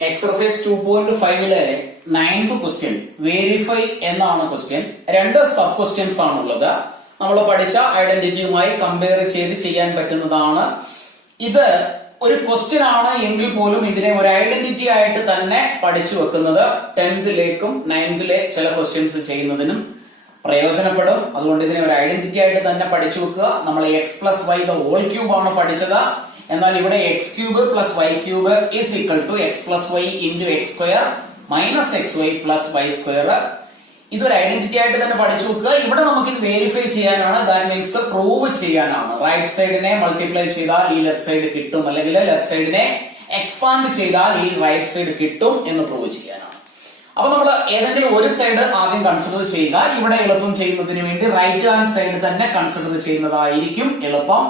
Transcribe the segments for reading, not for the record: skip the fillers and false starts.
Exercise 2.5 9th question verify എന്നാണ് question. രണ്ട് sub questions ആണുള്ളത്. നമ്മൾ പഠിച്ച ഐഡന്റിറ്റിയുമായി കമ്പയർ ചെയ്ത് ചെയ്യാൻ പറ്റുന്നതാണ്. ഇത് ഒരു ക്വസ്റ്റ്യൻ ആണ് എങ്കിൽ പോലും ഇതിനെ ഒരു ഐഡന്റിറ്റി ആയിട്ട് തന്നെ പഠിച്ചു വെക്കുന്നത് 10th 9th ചില ക്വസ്റ്റ്യൻസ് ചെയ്യുന്നതിനും പ്രയോജനപ്പെടും. അതുകൊണ്ട് ഇതിനെ ഒരു ഐഡന്റിറ്റി ആയിട്ട് തന്നെ പഠിച്ചു വെക്കുക. നമ്മൾ x plus y the whole cube ആണ് പഠിച്ചത്. എന്നാൽ ഇവിടെ x cube plus y cube is equal to x plus y into x square minus x y plus y square. ഇതൊരു ഐഡന്റിറ്റി ആയിട്ട് തന്നെ പഠിച്ചു വെക്കുക. ഇവിടെ നമുക്ക് ഇത് വെരിഫൈ ചെയ്യാനാണ്, ദാറ്റ് മീൻസ് പ്രൂവ് ചെയ്യാനാണ്. റൈറ്റ് സൈഡിനെ മൾട്ടിപ്ലൈ ചെയ്താൽ ഈ ലെഫ്റ്റ് സൈഡ് കിട്ടും, അല്ലെങ്കിൽ ലെഫ്റ്റ് സൈഡിനെ എക്സ്പാൻഡ് ചെയ്താൽ ഈ റൈറ്റ് സൈഡ് കിട്ടും എന്ന് പ്രൂവ് ചെയ്യാനാണ്. അപ്പൊ നമ്മൾ ഏതെങ്കിലും ഒരു സൈഡ് ആദ്യം കൺസിഡർ ചെയ്യുക. ഇവിടെ എളുപ്പം ചെയ്യുന്നതിന് വേണ്ടി റൈറ്റ് ഹാൻഡ് സൈഡ് തന്നെ കൺസിഡർ ചെയ്യുന്നതായിരിക്കും എളുപ്പം.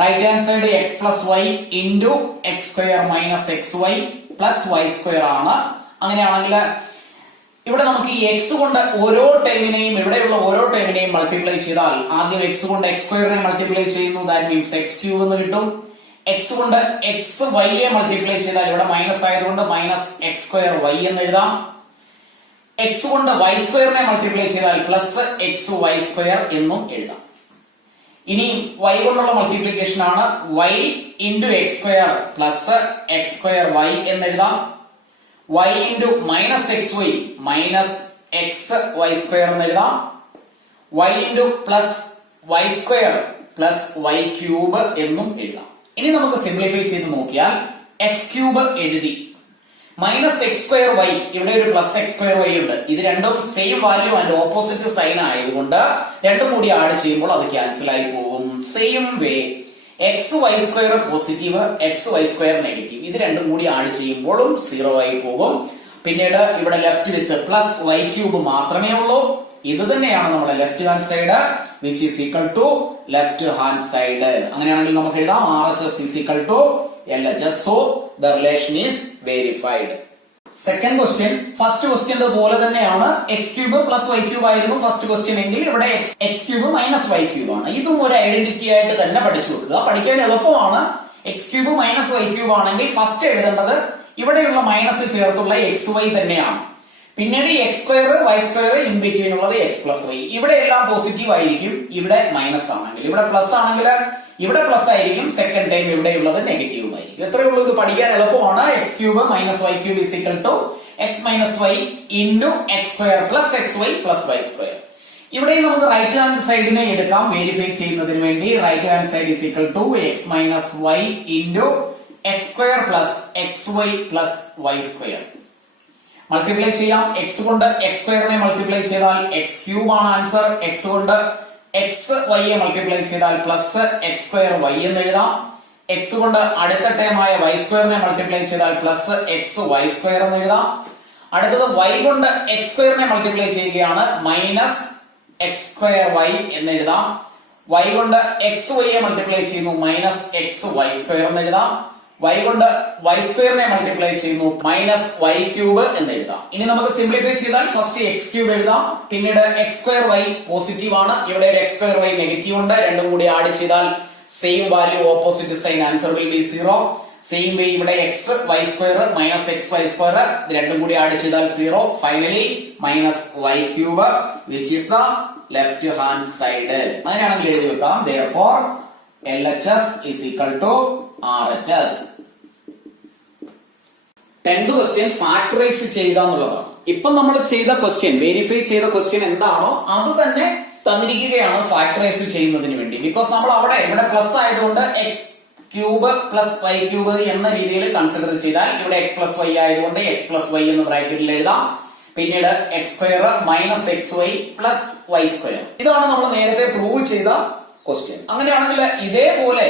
Right hand side x plus y into x square minus x y plus y square ആണ്. അങ്ങനെയാണെങ്കിൽ ഇവിടെ നമുക്ക് ഈ എക്സ് കൊണ്ട് ഓരോ ടൈമിനെയും, ഇവിടെയുള്ള ഓരോ ടൈമിനെയും മൾട്ടിപ്ലൈ ചെയ്താൽ ആദ്യം എക്സ് കൊണ്ട് എക്സ് സ്ക്വയറിനെ മൾട്ടിപ്ലൈ ചെയ്യുന്നു, ദാറ്റ് മീൻസ് എക്സ് ക്യൂബ് എന്ന് കിട്ടും. എക്സ് കൊണ്ട് എക്സ് വൈയെ മൾട്ടിപ്ലൈ ചെയ്താൽ ഇവിടെ മൈനസ് ആയതുകൊണ്ട് മൈനസ് എക്സ് സ്ക്വയർ വൈ എന്ന് എഴുതാം. എക്സ് കൊണ്ട് വൈ സ്ക്വയറിനെ മൾട്ടിപ്ലൈ ചെയ്താൽ പ്ലസ് എക്സ് വൈ സ്ക്വയർ എന്നും എഴുതാം. ഇനി വൈ കൊണ്ടുള്ള മൾട്ടിപ്ലിക്കേഷൻ ആണ്. Y into x square plus x square y എന്ന് എഴുതാം. Y into minus x y minus x y square എന്ന് എഴുതാം. Y into plus y square plus y cube എന്നും എഴുതാം. ഇനി നമുക്ക് സിംപ്ലിഫൈ ചെയ്ത് നോക്കിയാൽ എക്സ് ക്യൂബ് എഴുതി, മൈനസ് എക്സ് സ്ക്വയർ വൈ, ഇവിടെ ഒരു പ്ലസ് എക്സ് സ്ക്വയർ വൈ ഉണ്ട്. ഇത് രണ്ടും same value and opposite sign ആയതുകൊണ്ട് രണ്ടും കൂടി ആഡ് ചെയ്യുമ്പോൾ അത് ക്യാൻസൽ ആയി പോകും. Same way x y square positive, x y square negative, ഇത് രണ്ടും കൂടി ആഡ് ചെയ്യുമ്പോഴും 0 ആയി പോകും. പിന്നീട് ഇവിടെ left with plus y cube മാത്രമേ ഉള്ളൂ. ഇത് തന്നെയാണ് നമ്മുടെ left hand side, which is equal to left hand side. അങ്ങനെയാണെങ്കിൽ നമുക്ക് എഴുതാം RHS is equal to LHS. So the relation is verified. Second question first question പോലെ തന്നെയാണ്. X cube plus y cube ആയിരുന്നു ഫസ്റ്റ് ക്വസ്റ്റ്യൻ എങ്കിൽ ഇവിടെ x cube minus y cube ആണ്. ഇതും ഒരു ഐഡന്റിറ്റി ആയിട്ട് തന്നെ പഠിച്ചു വെക്കുക. പഠിക്കാൻ എളുപ്പമാണ്. X cube minus y cube ആണെങ്കിൽ ഫസ്റ്റ് എഴുതേണ്ടത് ഇവിടെയുള്ള മൈനസ് ചേർത്തുള്ള എക്സ് വൈ തന്നെയാണ്. പിന്നീട് x square y square in between ഉള്ളത് എക്സ് പ്ലസ് വൈ. ഇവിടെ എല്ലാം പോസിറ്റീവ് ആയിരിക്കും. ഇവിടെ മൈനസ് ആണെങ്കിൽ, ഇവിടെ പ്ലസ് ആണെങ്കിൽ ഇവിടെ പ്ലസ് ആയിരിക്കും. സെക്കൻഡ് ടൈം ഇവിടെയുള്ളത് നെഗറ്റീവ് ആയിരിക്കും. എത്രയേ ഉള്ളൂ, ഇത് പഠിക്കാൻ എളുപ്പമാണ്. X cube minus y cube is equal to x minus y into x square plus x y plus y square. ഇവിടെ നമുക്ക് റൈറ്റ് ഹാൻഡ് സൈഡിനെ എടുക്കാം വെരിഫൈ ചെയ്യുന്നതിന് വേണ്ടി. Right hand side is equal to x minus y into x square plus x y plus y square. Multiply ചെയ്യാം. X കൊണ്ട് x സ്ക്വയറിനെ multiply ചെയ്താൽ എക്സ് ക്യൂബ് ആണ് ആൻസർ. എക്സ് കൊണ്ട് എക്സ് വൈയെ മൾട്ടിപ്ലൈ ചെയ്താൽ പ്ലസ് എക്സ് സ്ക്വയർ വൈ എന്ന് എഴുതാം. എക്സ് കൊണ്ട് അടുത്ത ടേമായ വൈ സ്ക്വയറിനെ മൾട്ടിപ്ലൈ ചെയ്താൽ പ്ലസ് എക്സ് വൈ സ്ക്വയർ എന്ന് എഴുതാം. അടുത്തത് വൈ കൊണ്ട് എക്സ് സ്ക്വയറിനെ മൾട്ടിപ്ലൈ ചെയ്യുകയാണ്, മൈനസ് എക്സ് സ്ക്വയർ വൈ എന്ന് എഴുതാം. വൈ കൊണ്ട് എക്സ് വൈയെ മൾട്ടിപ്ലൈ ചെയ്യുന്നു, മൈനസ് എക്സ് വൈ സ്ക്വയർ എന്ന് എഴുതാം. വൈ കൊണ്ട് വൈ സ്ക്വയറിനെ മൾട്ടിപ്ലൈ ചെയ്യുന്നു, മൈനസ് വൈ ക്യൂബ് എന്ന് എഴുതാം. ഇനി നമുക്ക് സിംപ്ലിഫൈ ചെയ്താൽ ഫസ്റ്റ് എക്സ് ക്യൂബ് എഴുതാം. പിന്നീട് എക്സ് സ്ക്വയർ വൈ പോസിറ്റീവ് ആണ്, ഇവിടെ ഒരു എക്സ് സ്ക്വയർ വൈ നെഗറ്റീവ് ഉണ്ട്. രണ്ടും കൂടി ആഡ് ചെയ്താൽ same value opposite sign, answer will be 0. Same way ഇവിടെ x y square minus x y square, രണ്ടും കൂടി ആഡ് ചെയ്താൽ 0. Finally minus y cube which is the left hand side. അങ്ങനെയാണെങ്കിൽ എഴുതി വെക്കാം. therefore LHS is equal to RHS. 10th question factorise ചെയ്യുക എന്നുള്ളതാണ്. ഇപ്പൊ നമ്മൾ ചെയ്ത ക്വസ്റ്റ്യൻ, വെരിഫൈ ചെയ്ത ക്വസ്റ്റ്യൻ എന്താണോ അത് തന്നെ തന്നിരിക്കുകയാണ് ഫാക്ടറൈസ് ചെയ്യുന്നതിന് വേണ്ടി. ബിക്കോസ് നമ്മൾ ഇവിടെ പ്ലസ് ആയതുകൊണ്ട് x cube plus y cube എന്ന രീതിയിൽ കൺസിഡർ ചെയ്താൽ ഇവിടെ എക്സ് പ്ലസ് വൈ ആയതുകൊണ്ട് എക്സ് പ്ലസ് വൈ എന്ന് ബ്രാക്കറ്റിൽ എഴുതാം. പിന്നീട് x square minus x y plus y square. ഇതാണ് നമ്മൾ നേരത്തെ പ്രൂവ് ചെയ്ത ക്വസ്റ്റ്യൻ. അങ്ങനെയാണെങ്കിൽ ഇതേപോലെ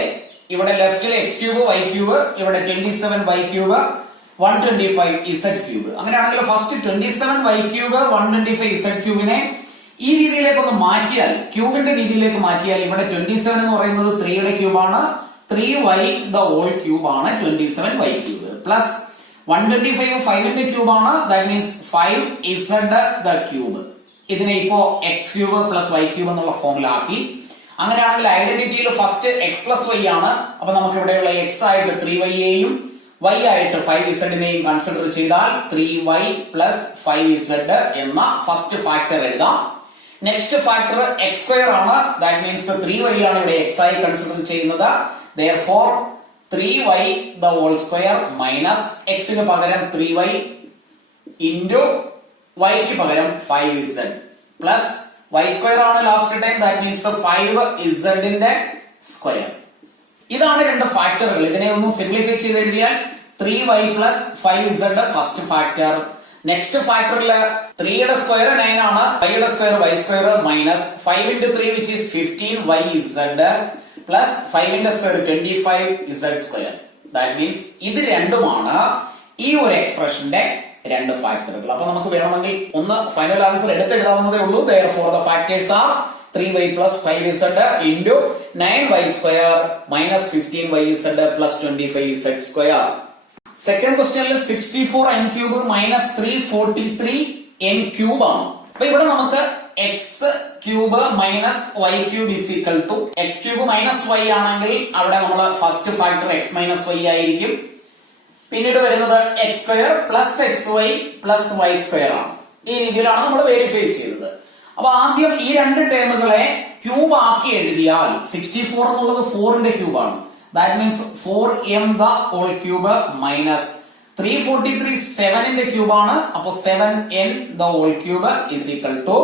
ഇവിടെ ലെഫ്റ്റിൽ എക്സ് ക്യൂബ് വൈ ക്യൂബ്, ഇവിടെ 27 വൈ ക്യൂബ് 125 ഇസഡ് ക്യൂബ്. അങ്ങനെയാണെങ്കിൽ ഫസ്റ്റ് 27 വൈ ക്യൂബ് 125 ഇസഡ് ക്യൂബിനെ ഈ രീതിയിലേക്ക് ഒന്ന് മാറ്റിയാൽ, ക്യൂബിന്റെ രീതിയിലേക്ക് മാറ്റിയാൽ ഇവിടെ 27 എന്ന് പറയുന്നത് 3യുടെ ക്യൂബാണ്, 3y ദ ഹോൾ ക്യൂബ് ആണ് 27 വൈ ക്യൂബ്, പ്ലസ് 125 5ന്റെ ക്യൂബാണ്, that means 5z the cube. ഇതിനെ ഇപ്പോ x cube plus y cube എന്നുള്ള ഫോമിലാക്കി. അങ്ങനെയാണെങ്കിൽ ഐഡന്റിറ്റിയിൽ ഫസ്റ്റ് എക്സ് പ്ലസ് വൈ ആണ്. അപ്പൊ നമുക്ക് ഇവിടെയുള്ള എക്സ് ആയിട്ട് 3y യെയും y ആയിട്ട് 5z കൺസിഡർ ചെയ്താൽ 3y പ്ലസ് 5z എന്ന ഫസ്റ്റ് ഫാക്ടർ എഴുതാം. നെക്സ്റ്റ് ഫാക്ടർ എക്സ് സ്ക്വയർ ആണ്. ദാറ്റ് മീൻസ് 3y ആണ് ഇവിടെ x ആയി കൺസിഡർ ചെയ്യുന്നത്. therefore 3y the whole square minus x ന് പകരം 3y into y ക്ക് പകരം 5z പ്ലസ് y സ്ക്വയർ ആണ് last time. That means 5z ന്റെ സ്ക്വയർ. ഇതാണ് രണ്ട് ഫാക്ടറുകൾ. ഇതിനെ ഒന്ന് സിംപ്ലിഫൈ ചെയ്ത് എഴുതിയാൽ 3y plus 5z first factor. Next ഫാക്ടറിൽ 3 യുടെ സ്ക്വയർ 9 ആണ്. y യുടെ square y square minus 5 into 3 which is 15yz plus 5 ന്റെ square 25z square. That means ഇത് രണ്ടുമാണ് ഈ ഒരു എക്സ്പ്രഷന്റെ രണ്ട് ഫാക്ടറുകൾ. അപ്പൊ നമുക്ക് വേണമെങ്കിൽ ഒന്ന് ഫൈനൽ ആൻസർ എടുത്തെഴുതാവുന്നതേ ഉള്ളൂ. therefore the factors are 3y plus 5z into 9y square minus 15yz plus 25z square. Second ക്വസ്റ്റ്യനിൽ 64n cube minus 343n cube ആണ്. അപ്പൊ ഇവിടെ നമുക്ക് x cube minus y cube is equal to x cube minus y ആണെങ്കിൽ അവിടെ നമ്മൾ first factor x minus y ആയിരിക്കും. പിന്നീട് വരുന്നത് x square plus x y plus y square ആണ്. ഈ രീതിയിലാണ് നമ്മൾ വെരിഫൈ ചെയ്തത്. അപ്പൊ ആദ്യം ഈ രണ്ട് ടേമുകളെ ക്യൂബ് ആക്കി എഴുതിയാൽ 64 എന്നുള്ളത് 4ന്റെ ക്യൂബ് ആണ്. That means 4m the whole cube minus 343 7ന്റെ ക്യൂബ് ആണ്. അപ്പൊ 7n the whole cube is equal to.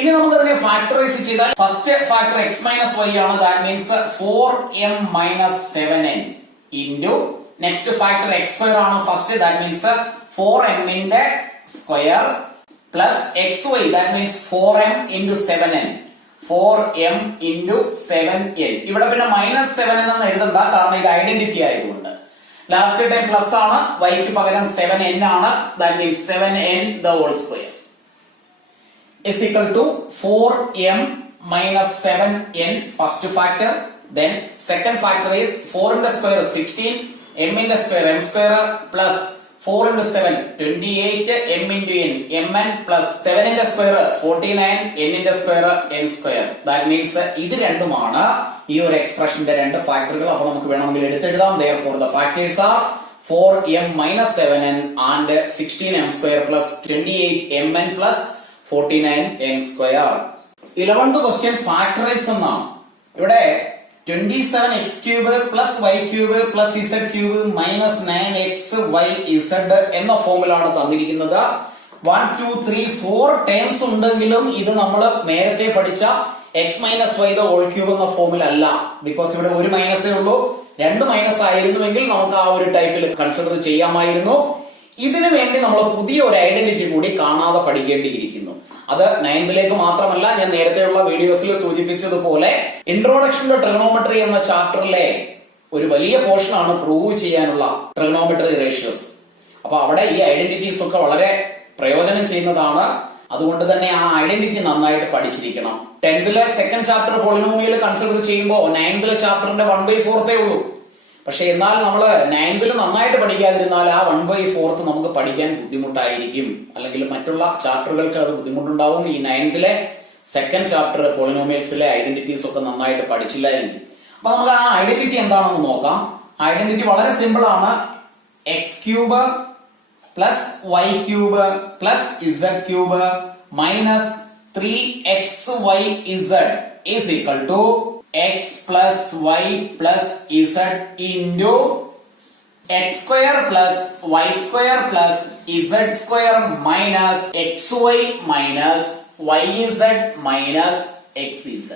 ഇനി നമുക്ക് അതിനെ ഫാക്ടറൈസ് ചെയ്താൽ first factor x minus y ആണ്. That means 4m minus 7n into next factor x square ആണ് first. That means 4m ന്റെ square plus x y. That means 4m into 7n 4m into 7n. ഇവിടെ പിന്നെ minus 7n എന്ന് എഴുതണ്ട, കാരണം ഇത് identity ആയതുകൊണ്ട്. Last time plus ആണ്, വൈക്ക് പകരം 7n ആണ്. That means 7n the whole square is equal to 4m minus 7n first factor. Then second factor is 4 into square 16, m into square m square plus 4 into 7 28, m into n mn plus 7 into square 49, n into square n square. That means ഇത് രണ്ടുമാണ് ഈ ഒരു എക്സ്പ്രഷന്റെ രണ്ട് ഫാക്ടറുകൾ. അപ്പോൾ നമുക്ക് വേണമെങ്കിൽ എടുത്തെഴുതാം. therefore the factors are 4m minus 7n and 16m square plus 28mn plus 49n square. 11th question factorise എന്നാണ്. ഇവിടെ 27x cube plus y cube plus z cube minus 9xyz എന്ന ഫോമിലാണ് തന്നിരിക്കുന്നത്. 1 2 3 4 ടേംസ് ഉണ്ടെങ്കിലും ഇത് നമ്മൾ നേരത്തെ പഠിച്ച x minus y the whole cube എന്ന ഫോമിൽ അല്ല. ബിക്കോസ് ഇവിടെ ഒരു മൈനസേ ഉള്ളൂ. രണ്ട് മൈനസ് ആയിരുന്നുവെങ്കിൽ നമുക്ക് ആ ഒരു ടൈപ്പിൽ കൺസിഡർ ചെയ്യാമായിരുന്നു. ഇതിനു വേണ്ടി നമ്മൾ പുതിയ ഒരു ഐഡന്റിറ്റി കൂടി കാണാതെ പഠിക്കേണ്ടിയിരിക്കുന്നു. അത് 9th മാത്രമല്ല, ഞാൻ നേരത്തെയുള്ള വീഡിയോസിൽ സൂചിപ്പിച്ചതുപോലെ ഇൻട്രോഡക്ഷൻ ടു ട്രിഗണോമെട്രി എന്ന ചാപ്റ്ററിലെ ഒരു വലിയ പോർഷൻ ആണ് പ്രൂവ് ചെയ്യാനുള്ള ട്രിഗണോമെട്രി റേഷ്യോസ്. അപ്പൊ അവിടെ ഈ ഐഡന്റിറ്റീസ് ഒക്കെ വളരെ പ്രയോജനം ചെയ്യുന്നതാണ്. അതുകൊണ്ട് തന്നെ ആ ഐഡന്റിറ്റി നന്നായിട്ട് പഠിച്ചിരിക്കണം. 10th second chapter polynomial consider ചെയ്യുമ്പോൾ 9th ചാപ്റ്ററിന്റെ 1/4 ഉള്ളൂ. പക്ഷെ എന്നാൽ നമ്മൾ 9th നന്നായിട്ട് പഠിക്കാതിരുന്നാൽ ആ 1/4 നമുക്ക് പഠിക്കാൻ ബുദ്ധിമുട്ടായിരിക്കും. അല്ലെങ്കിൽ മറ്റുള്ള ചാപ്റ്ററുകൾക്ക് അത് ബുദ്ധിമുട്ടുണ്ടാവും. ഈ 9th സെക്കൻഡ് ചാപ്റ്റർ പോളിനോമിയൽസിലെ ഐഡന്റിറ്റീസ് ഒക്കെ നന്നായിട്ട് പഠിച്ചില്ല എങ്കിൽ. അപ്പൊ നമുക്ക് ആ ഐഡന്റിറ്റി എന്താണെന്ന് നോക്കാം. ഐഡന്റിറ്റി വളരെ സിമ്പിൾ ആണ്. X cube plus y cube plus z cube minus 3xyz is equal to x plus y plus z into x square plus y square plus z square minus xy minus yz minus xz.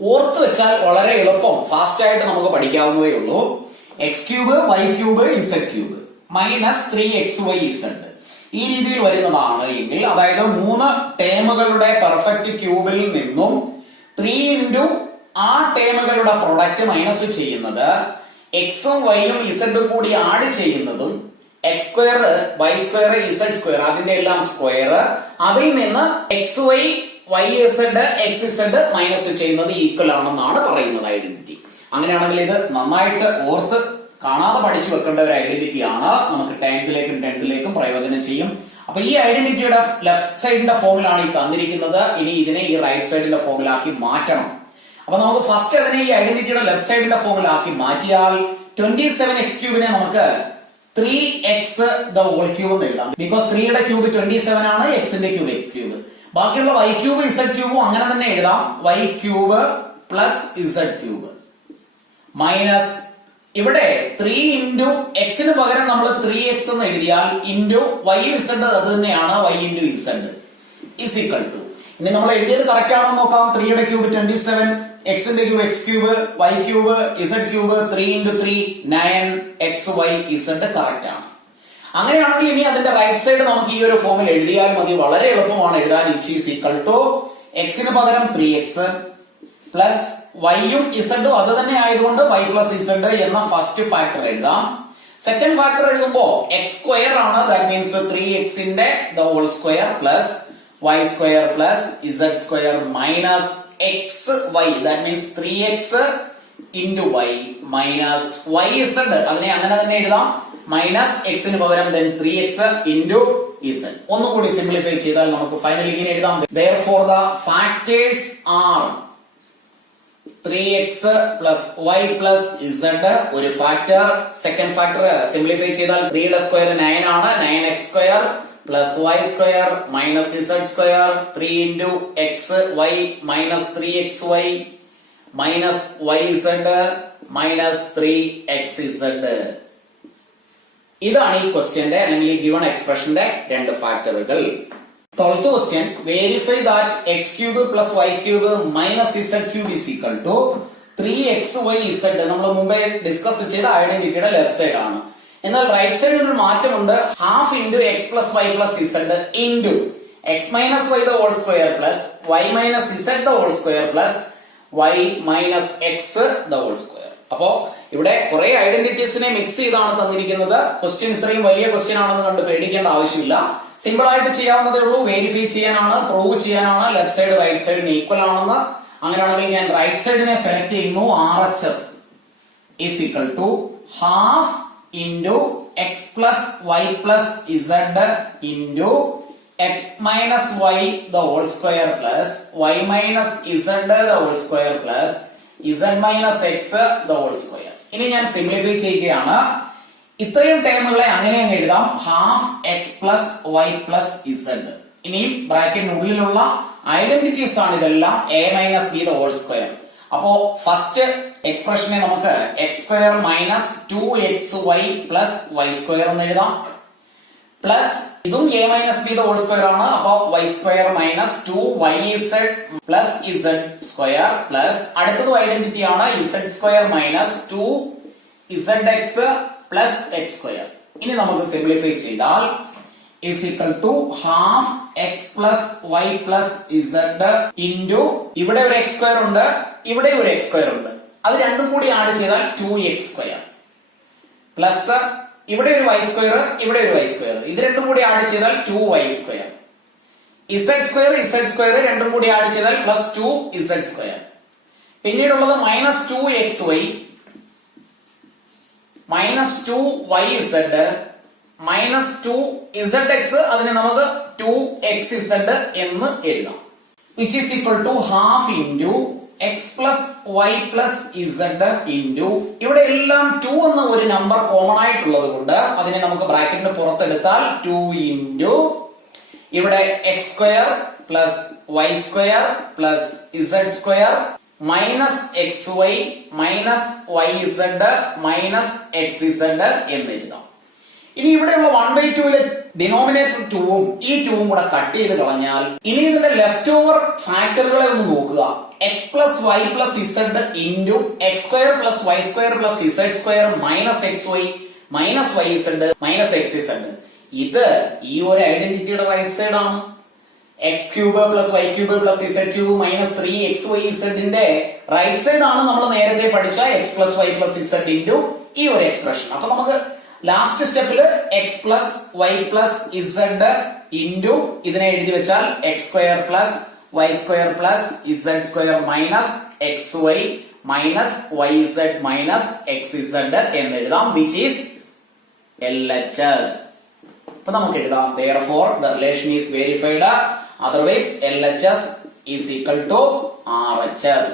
ഓർത്ത് വെച്ചാൽ വളരെ എളുപ്പം, fast ആയിട്ട് നമുക്ക് പഠിക്കാവുന്നതേ ഉള്ളൂ. X cube y cube z cube minus 3xyz ഈ രീതിയിൽ വരുന്നതാണ് എങ്കിൽ, അതായത് 3 ടേമുകളുടെ പെർഫെക്റ്റ് ക്യൂബിൽ നിന്നും 3 ഇൻറ്റു ആ ടേമുകളുടെ പ്രൊഡക്റ്റ് മൈനസ് ചെയ്യുന്നത് എക്സും വൈയും ഇസഡും കൂടി ആഡ് ചെയ്യുന്നതും x square y square z square അതിന്റെ എല്ലാം സ്ക്വയർ, അതിൽ നിന്ന് x y y z x z minus ചെയ്യുന്നത് ഈക്വൽ ആണെന്നാണ് പറയുന്നത് ഐഡന്റിറ്റി. അങ്ങനെയാണെങ്കിൽ ഇത് നന്നായിട്ട് ഓർത്ത് കാണാതെ പഠിച്ചു വെക്കേണ്ട ഒരു ഐഡന്റിറ്റി ആണ്. നമുക്ക് 10th പ്രയോജനം ചെയ്യും. അപ്പൊ ഈ ഐഡന്റിറ്റിയുടെ ലെഫ്റ്റ് സൈഡിന്റെ ഫോമിലാണ് ഈ തന്നിരിക്കുന്നത്. ഇനി ഇതിനെ ഈ റൈറ്റ് സൈഡിന്റെ ഫോമിലാക്കി മാറ്റണം. അപ്പൊ നമുക്ക് ഫസ്റ്റ് അതിനെ ഈ ഐഡന്റിറ്റിയുടെ ലെഫ്റ്റ് സൈഡിന്റെ ഫോമിലാക്കി മാറ്റിയാൽ 27x ക്യൂബിനെ നമുക്ക് 3x the whole cube എന്ന് എഴുതാം. ബിക്കോസ് 3യുടെ ക്യൂബ് 27 ആണ്, എക്സിന്റെ ക്യൂബ് x ക്യൂബ്. ബാക്കിയുള്ള y ക്യൂബ് z ക്യൂബും അങ്ങനെ തന്നെ എഴുതാം. y cube plus z cube minus ഇവിടെ 3 ഇൻറ്റു എക്സിന് പകരം നമ്മൾ 3x എന്ന് എഴുതിയാൽ ഇൻറ്റു y z അത് തന്നെയാണ്, y into z is equal to. ഇനി നമ്മൾ എഴുതിയത് കറക്റ്റ് ആണോ നോക്കാം. 3യുടെ ക്യൂബ് 27, എക്സിന്റെ cube x cube, y cube z cube 3 into 3 9 x y z correct ആണ്. അങ്ങനെയാണെങ്കിൽ ഇനി അതിന്റെ റൈറ്റ് സൈഡ് നമുക്ക് ഈ ഒരു ഫോമിൽ എഴുതിയാൽ മതി. വളരെ എളുപ്പമാണ് എഴുതാൻ. ഇറ്റ് ഈസ് ഈക്വൽ ടു എക്സിന് പകരം 3x പ്ലസ് വൈയും ഇസഡും അത് തന്നെ ആയതുകൊണ്ട് y പ്ലസ് ഇസഡ് എന്ന ഫസ്റ്റ് ഫാക്ടർ എഴുതാം. സെക്കൻഡ് ഫാക്ടർ എഴുതുമ്പോ എക്സ് സ്ക്വയർ ആണ്. ദാറ്റ് മീൻസ് 3x ന്റെ the whole square plus y square plus z square minus x y. That means 3x into y minus y z അതിനെ അങ്ങനെ തന്നെ എഴുതാം. Minus എക്സിന് പകരം then 3x ഇൻറ്റു z. ഒന്നുകൂടി സിംപ്ലിഫൈ ചെയ്താൽ നമുക്ക് ഫൈനലി ഇങ്ങനെ എഴുതാം. Therefore the factors are 3x plus y plus z ഒരു ഫാക്ടർ. സെക്കൻഡ് ഫാക്ടർ സിംപ്ലിഫൈ ചെയ്താൽ 3 യുടെ സ്ക്വയർ 9 ആണ്, 9x square plus y square minus z square 3 into x y minus 3xy minus yz minus 3xz. ഇതാണ് ഈ ക്വസ്റ്റ്യന്റെ അല്ലെങ്കിൽ ഈ given എക്സ്പ്രഷന്റെ രണ്ട് ഫാക്ടറുകൾ. 12th question, verify that x cube plus y cube minus z cube is equal to 3xyz. നമ്മൾ മുമ്പേ discuss ചെയ്ത ഐഡന്റിറ്റിയുടെ left side ആണ്. എന്നാൽ റൈറ്റ് സൈഡിൽ ഒരു മാറ്റമുണ്ട്. Half into x plus y plus z into x minus y the whole square plus y minus z the whole square plus y minus x the whole square. അപ്പോ ഇവിടെ കുറെ ഐഡന്റിറ്റീസിനെ mix ചെയ്താണ് തന്നിരിക്കുന്നത്. ക്വസ്റ്റ്യൻ ഇത്രയും വലിയ ക്വസ്റ്റ്യൻ ആണെന്ന് കണ്ട് പേടിക്കേണ്ട ആവശ്യമില്ല. സിമ്പിൾ ആയിട്ട് ചെയ്യാവുന്നതേ ഉള്ളൂ. വെരിഫൈ ചെയ്യാനാണ്, പ്രൂവ് ചെയ്യാനാണ്. ലെഫ്റ്റ് സൈഡ് റൈറ്റ് സൈഡിന് ഈക്വൽ ആണെന്ന്. അങ്ങനെയാണെങ്കിൽ ഞാൻ റൈറ്റ് സൈഡിനെ സെലക്ട് ചെയ്യുന്നു. RHS is equal to half into x plus y plus z into x minus y the whole square plus y minus z the whole square plus z minus x the whole square. ഇനി ഞാൻ simplify ചെയ്യുകയാണ്. ഇത്രയും ടേമുകളെ അങ്ങനെ അങ്ങ് എഴുതാം. Half x plus y plus z. ഇനിയും ബ്രാക്കറ്റിനുള്ളിലുള്ള ഐഡന്റിറ്റീസ് ആണ് ഇതെല്ലാം. A minus B the whole square. അപ്പോ ഫസ്റ്റ് എക്സ്പ്രഷനെ നമുക്ക് x square minus 2xy plus y square എന്ന് എഴുതാം. പ്ലസ് ഇതും A minus B the whole square ആണ്. അപ്പോ y square minus 2yz plus z square plus അടുത്തതും ഐഡന്റിറ്റി ആണ്. Z square minus 2zx plus x square. ഇനി നമുക്ക് സിംപ്ലിഫൈ ചെയ്താൽ is equal to half x plus y plus z into ഇവിടെ ഒരു x square ഉണ്ട്, ഇവിടെ ഒരു x സ്ക്വയർ ഉണ്ട്. അത് രണ്ടും കൂടി ആഡ് ചെയ്താൽ 2x സ്ക്വയർ പ്ലസ് ഇവിടെ ഒരു y സ്ക്വയർ, ഇവിടെ ഒരു y സ്ക്വയർ. ഇത് രണ്ടും കൂടി ആഡ് ചെയ്താൽ 2y സ്ക്വയർ. z സ്ക്വയർ രണ്ടും കൂടി ആഡ് ചെയ്താൽ പ്ലസ് 2z സ്ക്വയർ. പിന്നീടുള്ളത് minus 2xy minus 2yz minus 2zx. അതിനെ നമുക്ക് 2xz എന്ന് എഴുതാം. Which is equal to half into x plus y plus z into ഇവിടെ എല്ലാം 2 എന്ന ഒരു നമ്പർ കോമൺ ആയിട്ടുള്ളത് കൊണ്ട് അതിനെ നമുക്ക് ബ്രാക്കറ്റിന് പുറത്തെടുത്താൽ 2 ഇൻറ്റു ഇവിടെ x square plus y square plus z square minus x y minus y z minus x z എന്ന് എഴുതാം. ഇനി ഇവിടെയുള്ള 1/2 ഡിനോമിനേറ്റർ 2ഉം ഈ 2ഉം കൂടെ കട്ട് ചെയ്ത് കളഞ്ഞാൽ ഇനി ഇതിന്റെ ലെഫ്റ്റ് ഓവർ ഫാക്ടറുകളെ ഒന്ന് നോക്കുക. X plus y plus z into x square plus y square plus z square minus x y minus y z minus x z. ഇത് ഈ ഒരു ഐഡന്റിറ്റിയുടെ റൈറ്റ് സൈഡ് ആണ്. X cube plus y cube plus z cube minus 3xyzന്റെ right side ആണ് നമ്മൾ നേരത്തെ പഠിച്ച x plus y plus z into ഈ ഒരു എക്സ്പ്രഷൻ. അപ്പൊ നമുക്ക് ലാസ്റ്റ് സ്റ്റെപ്പില് x plus y plus z into ഇതിനെ എഴുതി വെച്ചാൽ x square plus y square plus z square minus x y minus y z minus x z എന്ന് എഴുതാം. Which is LHS. അപ്പൊ നമുക്ക് എഴുതാം therefore the relation is verified, otherwise LHS is equal to RHS.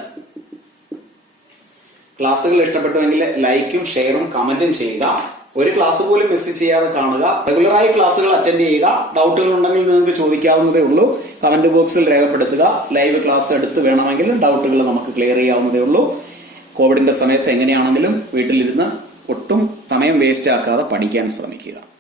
ക്ലാസ്സുകൾ ഇഷ്ടപ്പെട്ടുവെങ്കിൽ ലൈക്കും ഷെയറും കമന്റും ചെയ്യുക. ഒരു ക്ലാസ് പോലും മിസ് ചെയ്യാതെ കാണുക. റെഗുലറായി ക്ലാസ്സുകൾ അറ്റൻഡ് ചെയ്യുക. ഡൗട്ടുകൾ ഉണ്ടെങ്കിൽ നിങ്ങൾക്ക് ചോദിക്കാവുന്നതേ ഉള്ളൂ. കമന്റ് ബോക്സിൽ രേഖപ്പെടുത്തുക. ലൈവ് ക്ലാസ് എടുത്ത് വേണമെങ്കിൽ ഡൗട്ടുകൾ നമുക്ക് ക്ലിയർ ചെയ്യാവുന്നതേ ഉള്ളൂ. കോവിഡിന്റെ സമയത്ത് എങ്ങനെയാണെങ്കിലും വീട്ടിലിരുന്ന് ഒട്ടും സമയം വേസ്റ്റ് ആക്കാതെ പഠിക്കാൻ ശ്രമിക്കുക.